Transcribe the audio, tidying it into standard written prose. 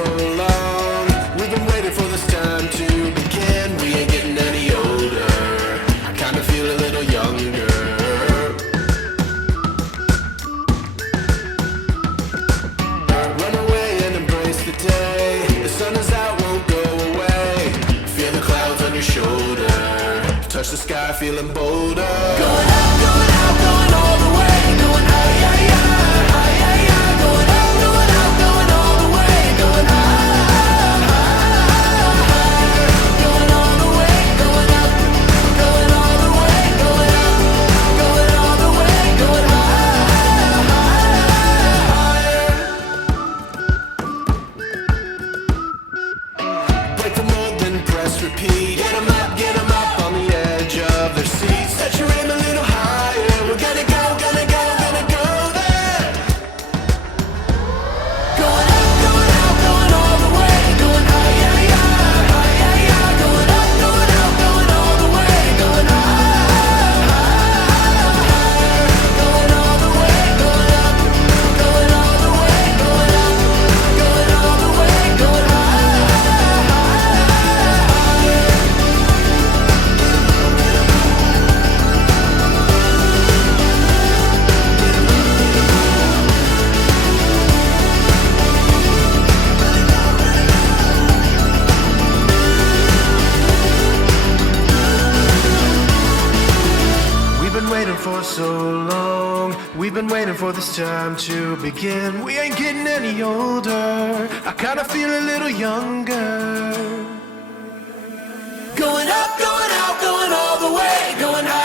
so long. We've been waiting for this time to begin. We ain't getting any older. I kinda feel a little younger. Run away and embrace the day. The sun is out, won't go away. Feel the clouds on your shoulder. Touch the sky, feeling bolder. Going out, going out, going all the way. Going high, high, high, high, high, high. Going out, going out, going all the way. Going high, high, high. Going all the way, going up. Going all the way, going up. Going all the way, going high, higher. Break the mold, then press repeat. Get 'em up on the edge of their seats. Set your aim a little higher. We're gonna go, gonna go, gonna go there. Going up, going out, going all the way. Going high, high, high, high, high, high. Going up, going out, going all the way. Going high, high, higher. Going all the way, going up. Going all the way, going up. Going all the way, going high, higher. We've been waiting for so long. We've been waiting for this time to begin. We ain't getting any older. I kinda feel a little younger. Going up, going out, going all the way. Going high.